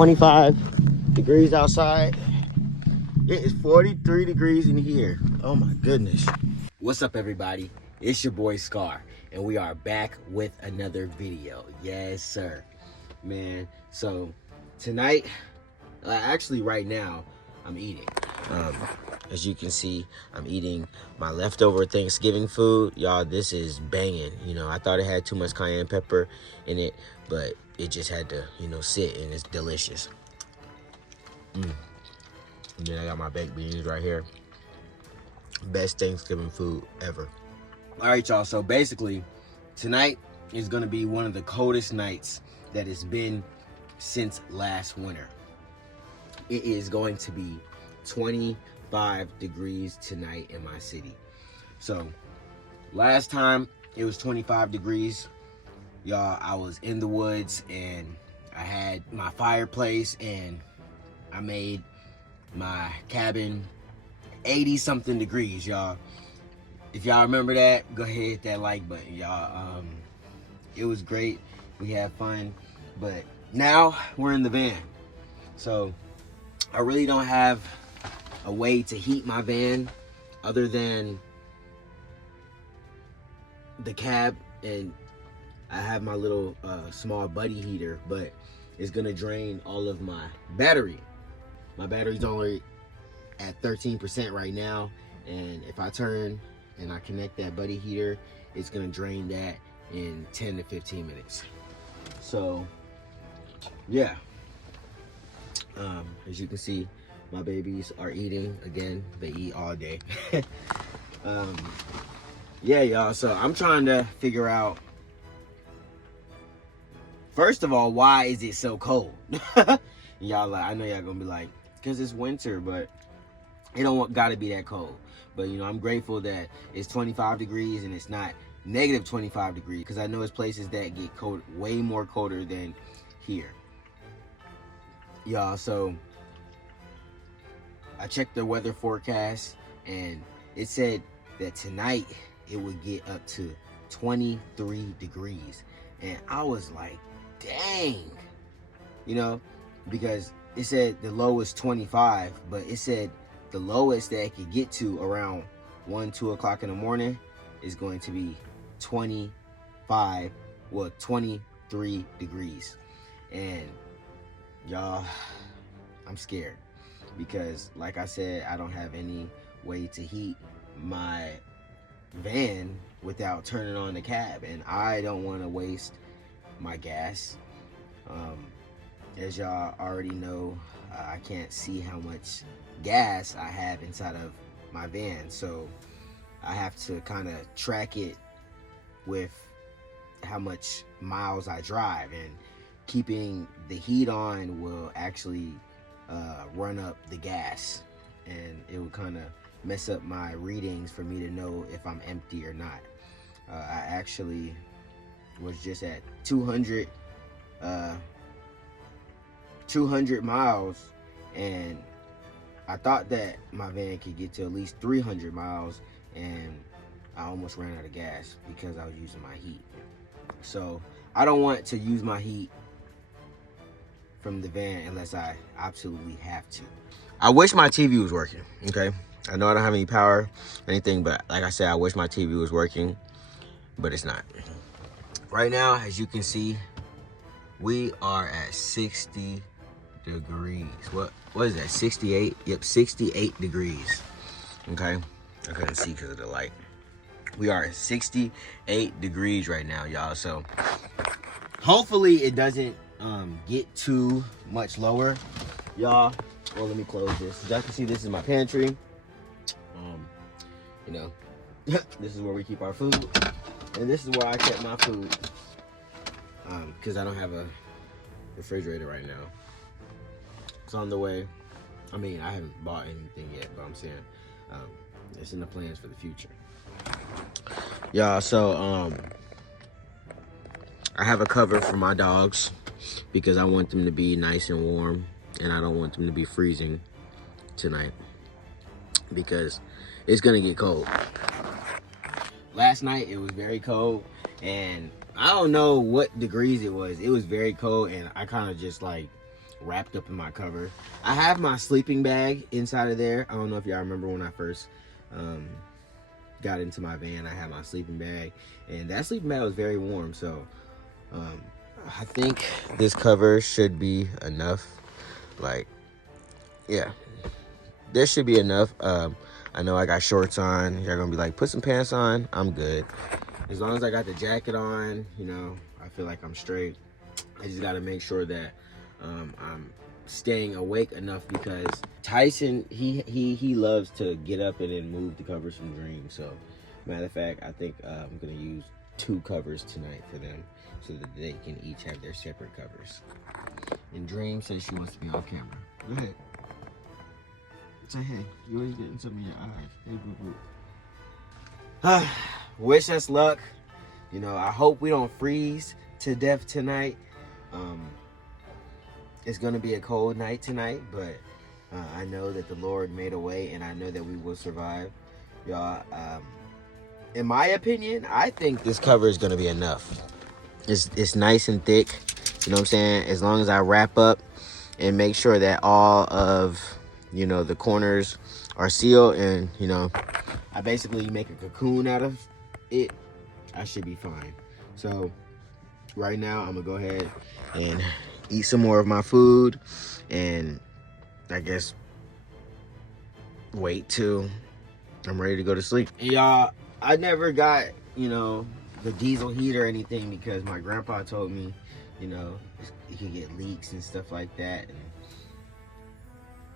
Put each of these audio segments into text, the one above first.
25 degrees outside. It is 43 degrees in here. Oh my goodness. What's up, everybody? It's your boy Scar, and we are back with another video. Yes, sir. Man, so tonight, actually right now, I'm eating. As you can see, I'm eating my leftover Thanksgiving food. Y'all, this is banging. You know, I thought it had too much cayenne pepper in it, but it just had to, sit, and it's delicious. And then I got my baked beans right here. Best Thanksgiving food ever. All right, y'all, so basically, tonight is gonna be one of the coldest nights that it's been since last winter. It is going to be 25 degrees tonight in my city. So last time it was 25 degrees, y'all, I was in the woods and I had my fireplace and I made my cabin 80 something degrees, y'all. If y'all remember that, go ahead and hit that like button, y'all. It was great. We had fun, but now we're in the van. So I really don't have a way to heat my van other than the cab, and I have my little small buddy heater, but it's gonna drain all of my battery. My battery's only at 13% right now, and if I turn and I connect that buddy heater, it's gonna drain that in 10 to 15 minutes. So yeah, as you can see, my babies are eating again. They eat all day. Yeah, y'all, so I'm trying to figure out, first of all, why is it so cold? Y'all, I know y'all gonna be like, because it's winter, but it don't gotta be that cold. But I'm grateful that it's 25 degrees and it's not negative 25 degrees, because I know it's places that get cold, way more colder than here. Y'all, so I checked the weather forecast and it said that tonight it would get up to 23 degrees. And I was like, dang, because it said the low is 25, but it said the lowest that it could get to around 1-2 o'clock in the morning is going to be 23 degrees. And y'all, I'm scared because, like I said, I don't have any way to heat my van without turning on the cab, and I don't want to waste my gas. As y'all already know, I can't see how much gas I have inside of my van, so I have to kind of track it with how much miles I drive, and keeping the heat on will actually run up the gas, and it will kind of mess up my readings for me to know if I'm empty or not. I actually was just at 200 miles, and I thought that my van could get to at least 300 miles, and I almost ran out of gas because I was using my heat. So I don't want to use my heat from the van unless I absolutely have to. I wish my TV was working, okay? I know I don't have any power or anything, but like I said, I wish my TV was working, but it's not. Right now, as you can see, we are at 60 degrees. What is that, 68? Yep, 68 degrees, okay? I couldn't see because of the light. We are at 68 degrees right now, y'all. So hopefully it doesn't get too much lower, y'all. Well, let me close this. As you can see, this is my pantry. This is where we keep our food, and this is where I kept my food, because I don't have a refrigerator right now. It's on the way. I mean, I haven't bought anything yet, but I'm saying it's in the plans for the future. Y'all, so I have a cover for my dogs because I want them to be nice and warm, and I don't want them to be freezing tonight because it's gonna get cold. Last night it was very cold, and I don't know what degrees it was. It was very cold, and I kind of just like wrapped up in my cover. I have my sleeping bag inside of there. I don't know if y'all remember when I first got into my van. I had my sleeping bag, and that sleeping bag was very warm. So I think this cover should be enough. Like, yeah, this should be enough. I know I got shorts on. You're gonna be like, put some pants on. I'm good. As long as I got the jacket on, you know, I feel like I'm straight. I just gotta make sure that I'm staying awake enough, because Tyson, he loves to get up and then move the covers from Dream. So matter of fact, I think I'm gonna use 2 covers tonight for them, so that they can each have their separate covers. And Dream says she wants to be on camera. Go ahead. Say hey. You always getting something in your eyes. Hey, boo boo. Wish us luck. You know, I hope we don't freeze to death tonight. It's gonna be a cold night tonight, but I know that the Lord made a way, and I know that we will survive, y'all. In my opinion, I think this cover is gonna be enough. It's nice and thick, you know what I'm saying? As long as I wrap up and make sure that all of, you know, the corners are sealed, and, you know, I basically make a cocoon out of it, I should be fine. So right now I'm gonna go ahead and eat some more of my food, and I guess wait till I'm ready to go to sleep. And y'all, I never got, you know, the diesel heat or anything, because my grandpa told me, you know, it could get leaks and stuff like that. And,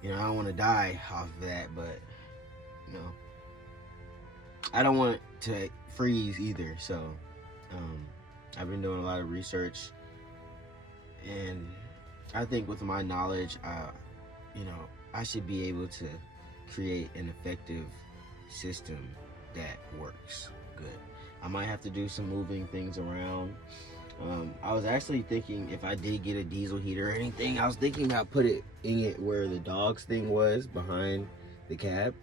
you know, I don't want to die off of that, but, you know, I don't want to freeze either. So I've been doing a lot of research, and I think with my knowledge, you know, I should be able to create an effective system that works good. I might have to do some moving things around. I was actually thinking, if I did get a diesel heater or anything, I was thinking about putting it where the dog's thing was, behind the cab,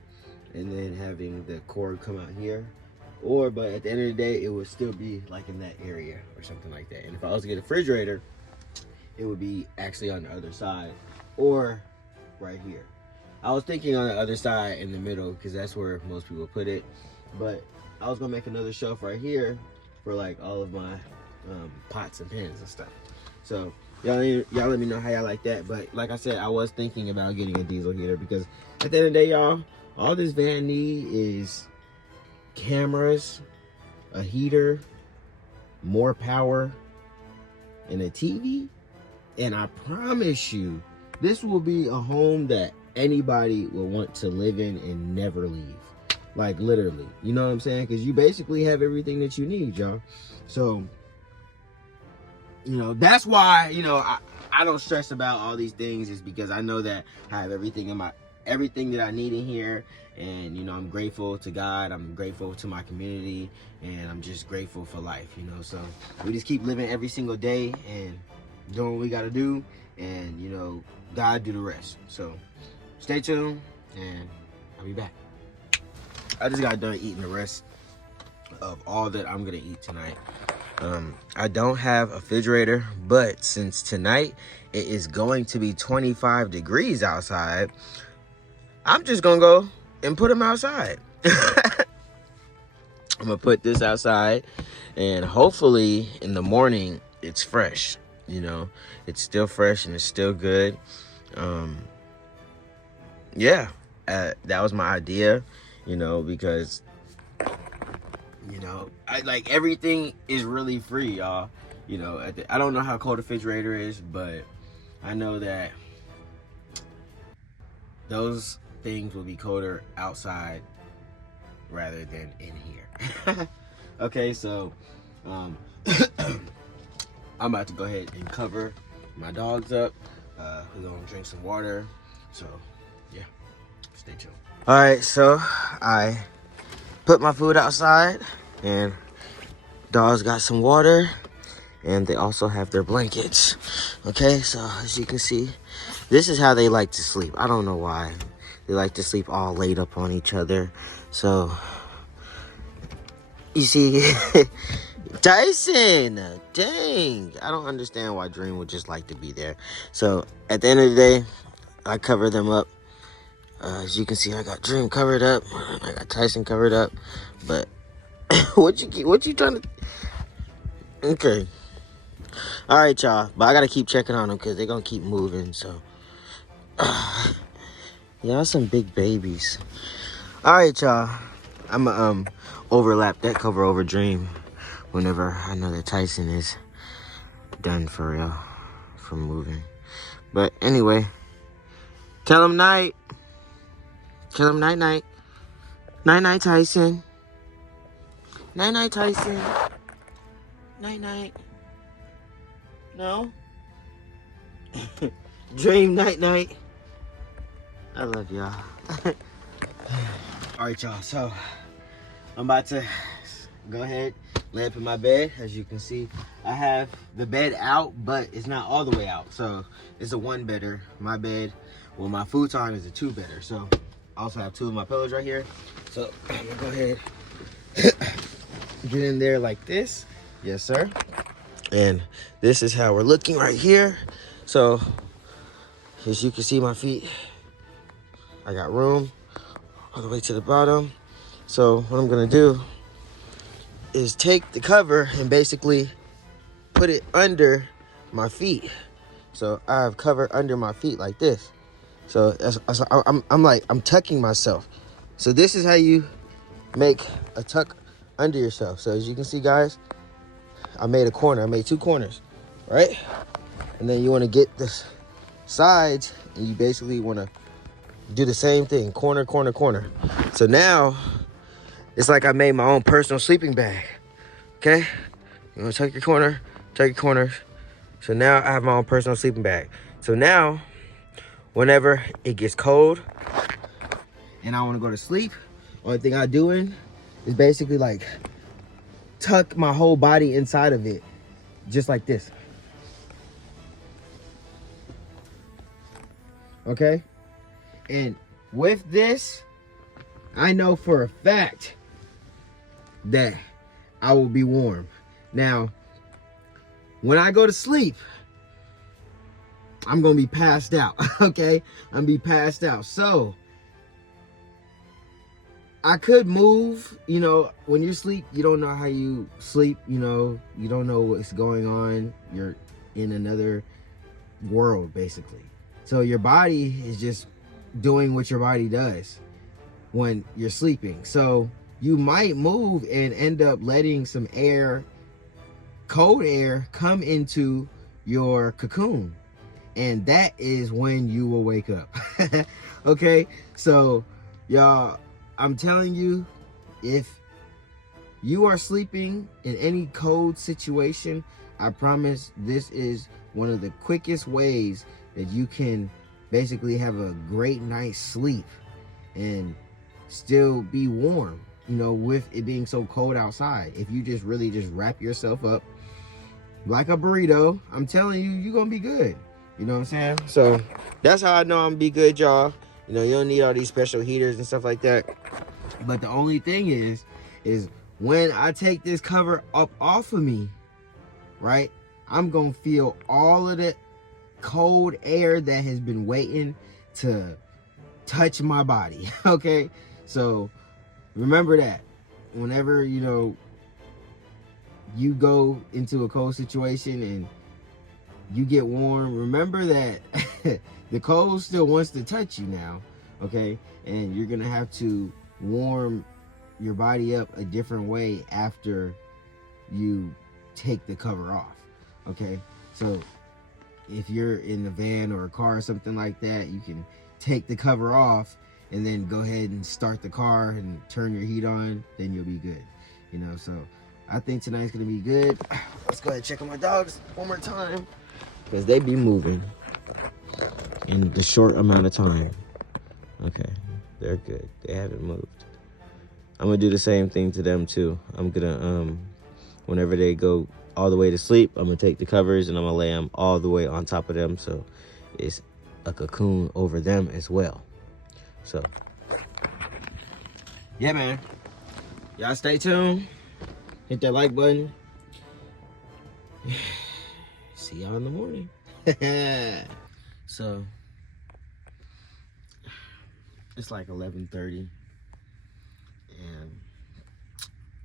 and then having the cord come out here. But at the end of the day, it would still be like in that area or something like that. And if I was to get a refrigerator, it would be actually on the other side, or right here. I was thinking on the other side in the middle, because that's where most people put it. But I was gonna make another shelf right here for like all of my pots and pans and stuff. So y'all let me know how y'all like that. But like I said, I was thinking about getting a diesel heater, because at the end of the day, y'all, all this van need is cameras, a heater, more power, and a TV. And I promise you, this will be a home that anybody will want to live in and never leave. Like, literally, you know what I'm saying? Because you basically have everything that you need, y'all. So, you know, that's why, you know, I don't stress about all these things, is because I know that I have everything that I need in here. And, you know, I'm grateful to God, I'm grateful to my community, and I'm just grateful for life, you know. So we just keep living every single day and doing what we got to do, and, you know, God do the rest. So stay tuned, and I'll be back. I just got done eating the rest of all that I'm gonna eat tonight. I don't have a refrigerator, but since tonight it is going to be 25 degrees outside, I'm just gonna go and put them outside. I'm gonna put this outside, and hopefully in the morning it's fresh. You know, it's still fresh and it's still good. Yeah, that was my idea, you know, because, you know, I like, everything is really free, y'all. You know, I don't know how cold the refrigerator is, but I know that those things will be colder outside rather than in here. Okay, so I'm about to go ahead and cover my dogs up. We're gonna drink some water. So yeah, stay tuned. All right, so I put my food outside, and dogs got some water, and they also have their blankets. Okay, so as you can see, this is how they like to sleep. I don't know why. They like to sleep all laid up on each other. So you see, Tyson, dang. I don't understand why Dream would just like to be there. So at the end of the day, I cover them up. As you can see, I got Dream covered up. I got Tyson covered up. But what you trying to... Okay. All right, y'all. But I got to keep checking on them because they're going to keep moving. So, y'all some big babies. All right, y'all. I'm going to overlap that cover over Dream whenever I know that Tyson is done for real from moving. But anyway, tell him night. Tell him night night. Night night, Tyson. Night night, Tyson. Night night. No? Dream night night. I love y'all. All right, y'all. So I'm about to go ahead, lay up in my bed. As you can see, I have the bed out, but it's not all the way out. So it's a one bedder. My bed, well, my futon is a two bedder. So I also have two of my pillows right here. So I'm gonna go ahead, get in there like this. Yes, sir. And this is how we're looking right here. So as you can see, my feet, I got room all the way to the bottom. So what I'm gonna do is take the cover and basically put it under my feet. So I have cover under my feet like this. So I'm tucking myself. So this is how you make a tuck under yourself. So as you can see, guys, I made a corner. I made two corners, right? And then you want to get the sides, and you basically want to do the same thing, corner, corner, corner. So now it's like I made my own personal sleeping bag. Okay, you want to tuck your corner, tuck your corners. So now I have my own personal sleeping bag. So now, whenever it gets cold and I want to go to sleep, only thing I'm doing is basically like tuck my whole body inside of it, just like this. Okay? And with this, I know for a fact that I will be warm. Now, when I go to sleep, I'm gonna be passed out, okay? I'm gonna be passed out. So, I could move, you know, when you sleep, you don't know how you sleep, you know, you don't know what's going on. You're in another world, basically. So your body is just doing what your body does when you're sleeping. So you might move and end up letting some air, cold air, come into your cocoon. And that is when you will wake up. Okay? So, y'all, I'm telling you, if you are sleeping in any cold situation, I promise this is one of the quickest ways that you can basically have a great night's sleep and still be warm, you know, with it being so cold outside. If you just really just wrap yourself up like a burrito, I'm telling you, you're gonna be good. You know what I'm saying? So that's how I know I'm gonna be good, y'all. You know, you don't need all these special heaters and stuff like that. But the only thing is when I take this cover up off of me, right, I'm gonna feel all of the cold air that has been waiting to touch my body. Okay? So remember that whenever, you know, you go into a cold situation and you get warm, remember that the cold still wants to touch you now, okay? And you're gonna have to warm your body up a different way after you take the cover off, okay? So if you're in a van or a car or something like that, you can take the cover off and then go ahead and start the car and turn your heat on, then you'll be good, you know? So I think tonight's gonna be good. Let's go ahead and check on my dogs one more time, because they be moving in the short amount of time. Okay, they're good. They haven't moved. I'm gonna do the same thing to them too. I'm gonna, whenever they go all the way to sleep, I'm gonna take the covers and I'm gonna lay them all the way on top of them, so it's a cocoon over them as well. So, yeah, man. Y'all stay tuned. Hit that like button. see y'all in the morning. So it's like 11:30 and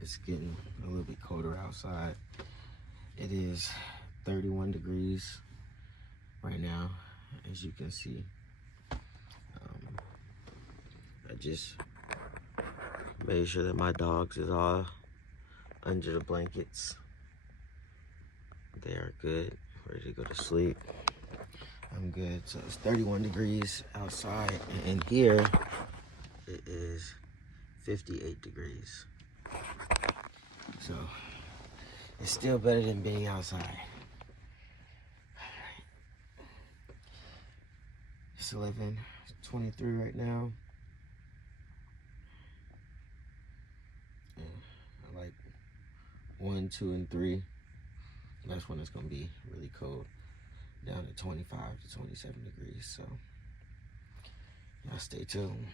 it's getting a little bit colder outside. It is 31 degrees right now, as you can see. I just made sure that my dogs is all under the blankets. They are good, ready to go to sleep. I'm good. So it's 31 degrees outside, and in here it is 58 degrees. So it's still better than being outside. It's 11:23 right now. I like 1, 2, and 3. That's when it's gonna be really cold, down to 25 to 27 degrees. So y'all stay tuned.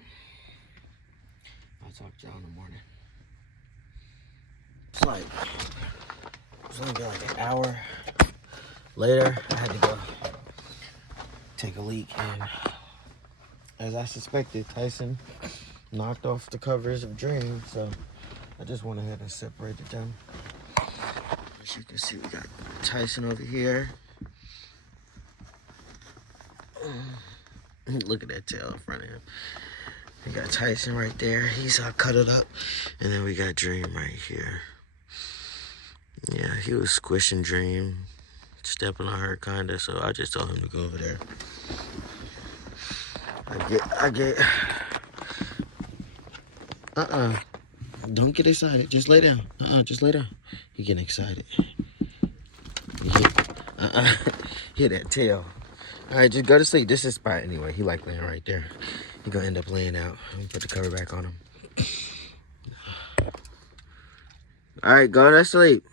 I'll talk to y'all in the morning. It's only been like an hour later. I had to go take a leak, and as I suspected, Tyson knocked off the covers of Dream, so I just went ahead and separated them. As you can see, we got Tyson over here. Look at that tail in front of him. We got Tyson right there. He's all cuddled up. And then we got Dream right here. Yeah, he was squishing Dream, stepping on her kinda, so I just told him to go over there. Don't get excited. Just lay down. Just lay down. He getting excited. Hear that tail. All right, just go to sleep. This is his spot anyway. He like laying right there. He gonna end up laying out. I'm gonna put the cover back on him. All right, go to sleep.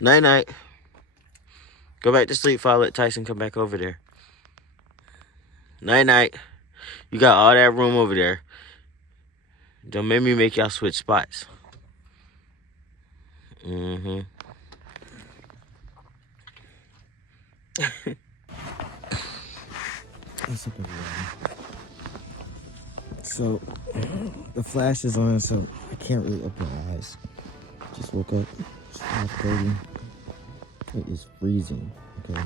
Night night. Go back to sleep. I'll let Tyson come back over there. Night night. You got all that room over there. Don't make me make y'all switch spots. What's up, everyone? So the flash is on, so I can't really open my eyes. Just woke up. It's 5:30. It is freezing. Okay,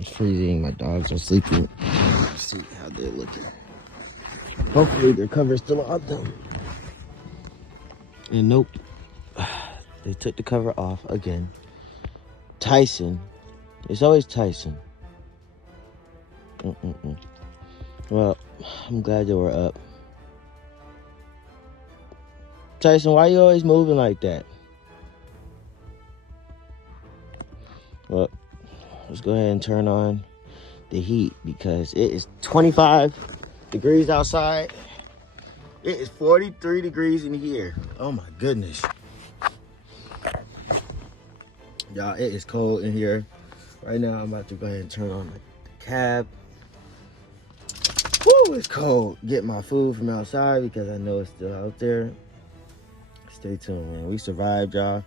it's freezing. My dogs are sleeping. Let's see how they're looking. Hopefully their cover's still on them. And nope, they took the cover off again. Tyson, it's always Tyson. Well, I'm glad they were up. Tyson, why are you always moving like that? Well, let's go ahead and turn on the heat because it is 25 degrees outside. It is 43 degrees in here. Oh my goodness. Y'all, it is cold in here. Right now, I'm about to go ahead and turn on the cab. Woo, it's cold. Get my food from outside because I know it's still out there. Stay tuned, man. We survived, y'all.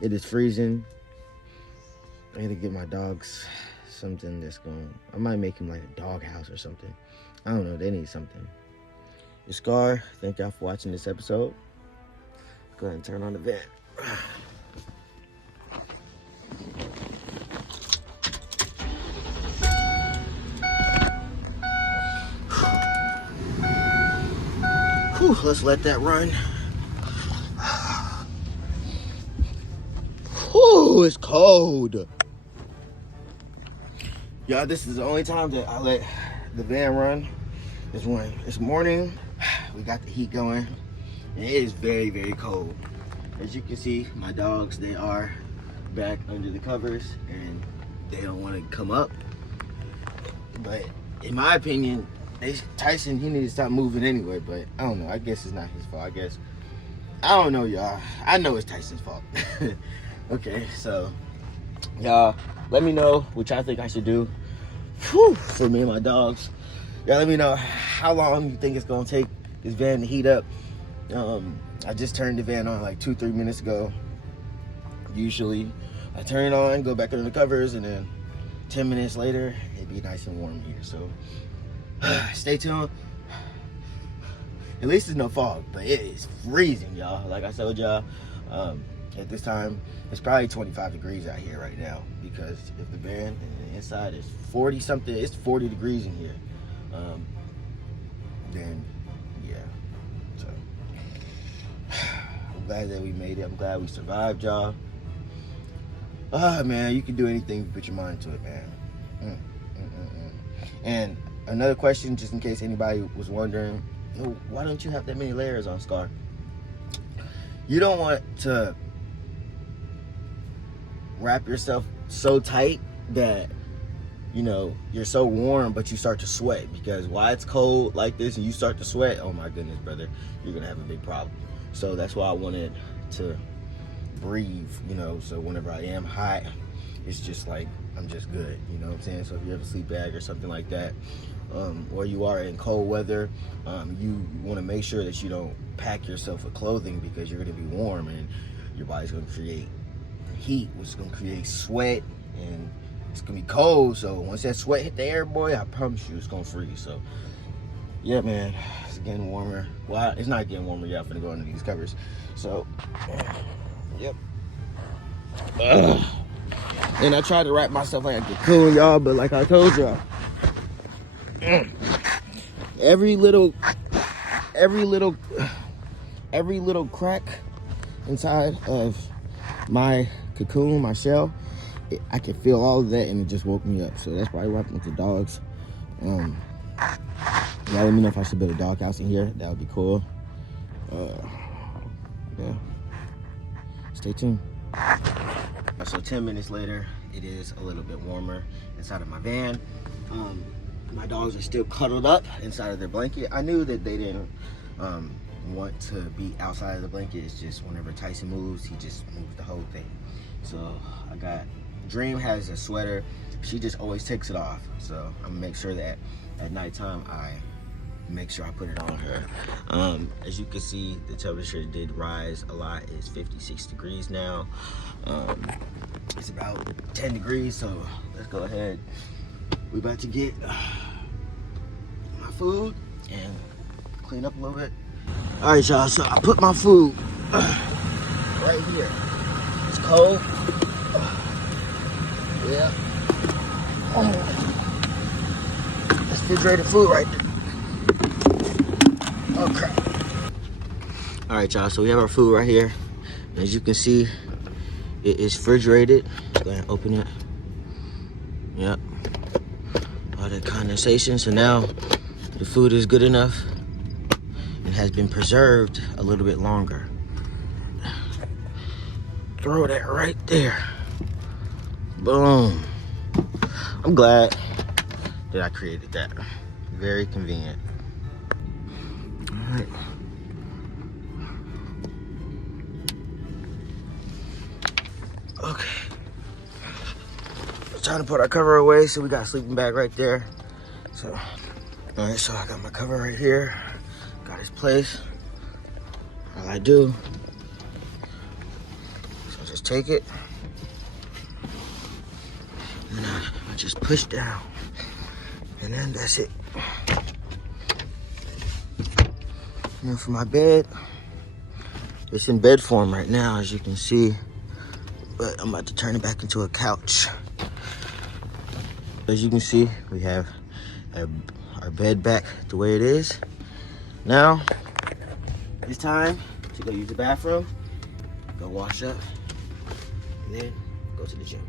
It is freezing. I need to get my dogs something that's going. I might make him like a dog house or something. I don't know. They need something. Your Scar, thank y'all for watching this episode. Go ahead and turn on the vent. Whew, let's let that run. Whew, it's cold. Y'all, this is the only time that I let the van run. Is when it's morning. We got the heat going. And it is very, very cold. As you can see, my dogs, they are back under the covers and they don't want to come up. But in my opinion, Tyson, he needs to stop moving anyway, but I don't know. I guess it's not his fault. I don't know, y'all. I know it's Tyson's fault. Okay, so y'all, let me know what y'all think I should do. Whew, for me and my dogs. Y'all let me know how long you think it's gonna take this van to heat up. I just turned the van on like 2-3 minutes ago. Usually I turn it on, go back under the covers, and then 10 minutes later, it'd be nice and warm here. So stay tuned. At least there's no fog, but it is freezing, y'all. Like I told y'all, at this time, it's probably 25 degrees out here right now, because if the van and the inside is 40 something, it's 40 degrees in here. Then yeah, so I'm glad that we made it. I'm glad we survived, y'all. Man, you can do anything if you put your mind to it, man. And another question, just in case anybody was wondering, why don't you have that many layers on, Scar? You don't want to wrap yourself so tight that, you know, you're so warm but you start to sweat, because while it's cold like this and you start to sweat, oh my goodness, brother, you're gonna have a big problem. So that's why I wanted to breathe, you know, so whenever I am hot, it's just like I'm just good, you know what I'm saying? So if you have a sleep bag or something like that, or you are in cold weather, you want to make sure that you don't pack yourself with clothing, because you're going to be warm and your body's going to create heat, which is going to create sweat, and it's going to be cold. So once that sweat hit the air, boy, I promise you it's going to freeze. So yeah, man, it's getting warmer. Well, it's not getting warmer yet. I'm going to go under these covers. So yep. And I tried to wrap myself like a cocoon, y'all, but like I told y'all, every little crack inside of my cocoon, my shell, I can feel all of that, and it just woke me up. So that's probably what happened with the dogs. Y'all let me know if I should build a dog house in here. That would be cool. Yeah, stay tuned. So 10 minutes later, it is a little bit warmer inside of my van. My dogs are still cuddled up inside of their blanket. I knew that they didn't want to be outside of the blanket. It's just whenever Tyson moves, he just moves the whole thing. So I got, Dream has a sweater. She just always takes it off. So I'm gonna make sure that at nighttime I make sure I put it on her. As you can see, the temperature did rise a lot. It's 56 degrees now. It's about 10 degrees, so let's go ahead. We about to get my food and clean up a little bit. All right, y'all, so I put my food right here. It's cold. Yeah. That's refrigerated food right there. Oh crap. All right, y'all, so we have our food right here. As you can see, it is refrigerated. Let's go ahead and open it. Yep. All that condensation. So now the food is good enough and has been preserved a little bit longer. Throw that right there. Boom. I'm glad that I created that. Very convenient. All right. Okay. Trying to put our cover away, so we got a sleeping bag right there. So, all right, so I got my cover right here. Got his place. All I do, so just take it, and I just push down, and then that's it. And then for my bed, it's in bed form right now, as you can see, but I'm about to turn it back into a couch. As you can see, we have our bed back the way it is. Now, it's time to go use the bathroom, go wash up, and then go to the gym.